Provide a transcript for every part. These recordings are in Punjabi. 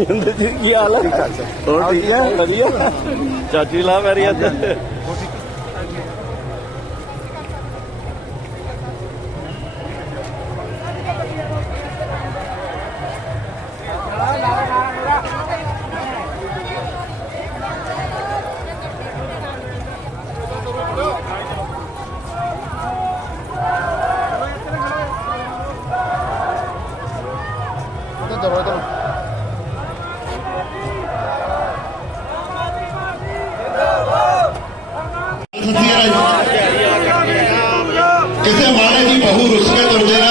ਜਿੰਦ ਜੀ ਕੀ ਹਾਲ ਹੈ? ਹੋਰ ਠੀਕ ਹੈ? ਵਧੀਆ। ਚਾਚੀ ਲਾ ਮੇਰੀ ਅੱਜ ਕਿਸੇ ਮਾੜੇ ਦੀ ਬਹੂ ਰੁੱਸ ਕੇ ਤੁਰ ਜੇ। ਨਾ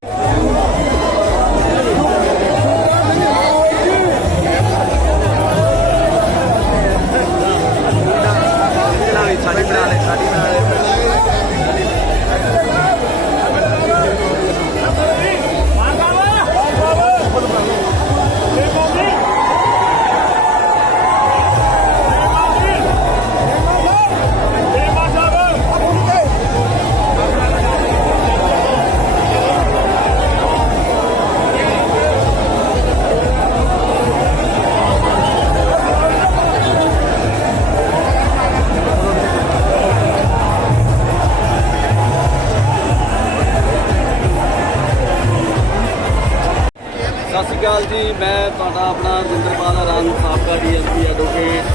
ਜੀ, ਮੈਂ ਤੁਹਾਡਾ ਆਪਣਾ ਜਿੰਦਰਪਾਲ ਆਰਾਮ ਸਾਬਕਾ ਡੀਐਸਪੀ ਐਡਵੋਕੇਟ,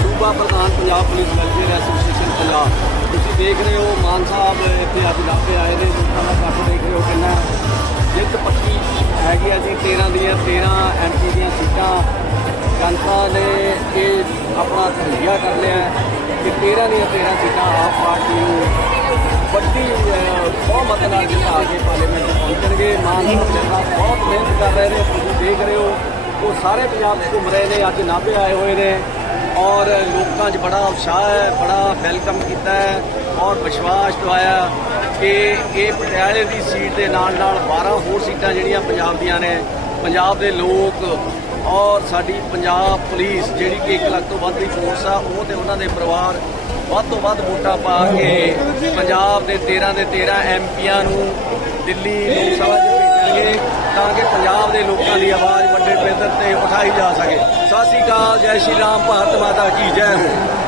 ਸੂਬਾ ਪ੍ਰਧਾਨ Punjab police welfare association Punjab. ਤੁਸੀਂ ਦੇਖ ਰਹੇ ਹੋ ਮਾਨ ਸਾਹਿਬ, ਇੱਥੇ ਅੱਜ ਲਾਪੇ ਆਏ ਨੇ, ਲੋਕਾਂ ਦਾ ਇਕੱਠ ਦੇਖ ਰਹੇ ਹੋ ਕਿੰਨਾ ਜਿੱਤ ਪੱਕੀ ਹੈਗੀ ਆ ਜੀ 13 ਦੀਆਂ 13 ਐਮਪੀ ਦੀਆਂ ਸੀਟਾਂ। ਜਨਤਾ ਨੇ ਇਹ ਆਪਣਾ ਤਹਈਆ ਕਰ ਲਿਆ ਹੈ ਕਿ 13 ਦੀਆਂ 13 ਸੀਟਾਂ ਆਪ ਪਾਰਟੀ ਨੂੰ ਵੱਡੀ ਬਹੁਮਤ ਨਾਲ ਜਿੱਤਾ ਕੇ ਪਾਰਲੀਮੈਂਟ 'ਚ ਪਹੁੰਚਣਗੇ। ਮਾਨ ਸਾਹਿਬ ਬਹੁਤ ਮਿਹਨਤ ਕਰ ਰਹੇ ਨੇ, ਤੁਸੀਂ ਦੇਖ ਰਹੇ ਹੋ। ਉਹ ਸਾਰੇ ਪੰਜਾਬ 'ਚ ਘੁੰਮ ਰਹੇ ਨੇ, ਅੱਜ ਨਾਭੇ ਆਏ ਹੋਏ ਨੇ। ਔਰ ਲੋਕਾਂ 'ਚ ਬੜਾ ਉਤਸ਼ਾਹ ਹੈ, ਬੜਾ ਵੈਲਕਮ ਕੀਤਾ ਹੈ। ਔਰ ਵਿਸ਼ਵਾਸ ਦਵਾਇਆ ਕਿ ਇਹ ਪਟਿਆਲੇ ਦੀ ਸੀਟ ਦੇ ਨਾਲ ਨਾਲ 12 ਹੋਰ ਸੀਟਾਂ ਜਿਹੜੀਆਂ ਪੰਜਾਬ ਦੀਆਂ ਨੇ, ਪੰਜਾਬ ਦੇ ਲੋਕ ਔਰ ਸਾਡੀ ਪੰਜਾਬ ਪੁਲਿਸ ਜਿਹੜੀ ਕਿ 1 ਲੱਖ ਤੋਂ ਵੱਧ ਦੀ ਫੋਰਸ ਆ, ਉਹ ਤੇ ਉਹਨਾਂ ਦੇ ਪਰਿਵਾਰ ਵੱਧ ਤੋਂ ਵੱਧ ਵੋਟਾਂ ਪਾ ਕੇ ਪੰਜਾਬ ਦੇ 13 ਦੇ 13 ਐਮਪੀਆਂ ਨੂੰ ਦਿੱਲੀ ਲੋਕ ਸਭਾ 'ਚ ਭੇਜਣਗੇ ਤਾਂ ਕਿ ਪੰਜਾਬ ਦੇ ਲੋਕਾਂ ਦੀ ਆਵਾਜ਼ ਵੱਡੇ ਪੱਧਰ ਤੇ ਉਠਾਈ ਜਾ ਸਕੇ। ਸਤਿ ਸ਼੍ਰੀ ਅਕਾਲ, ਜੈ ਸ਼੍ਰੀ ਰਾਮ, ਭਾਰਤ ਮਾਤਾ ਕੀ ਜੈ। ਹੋ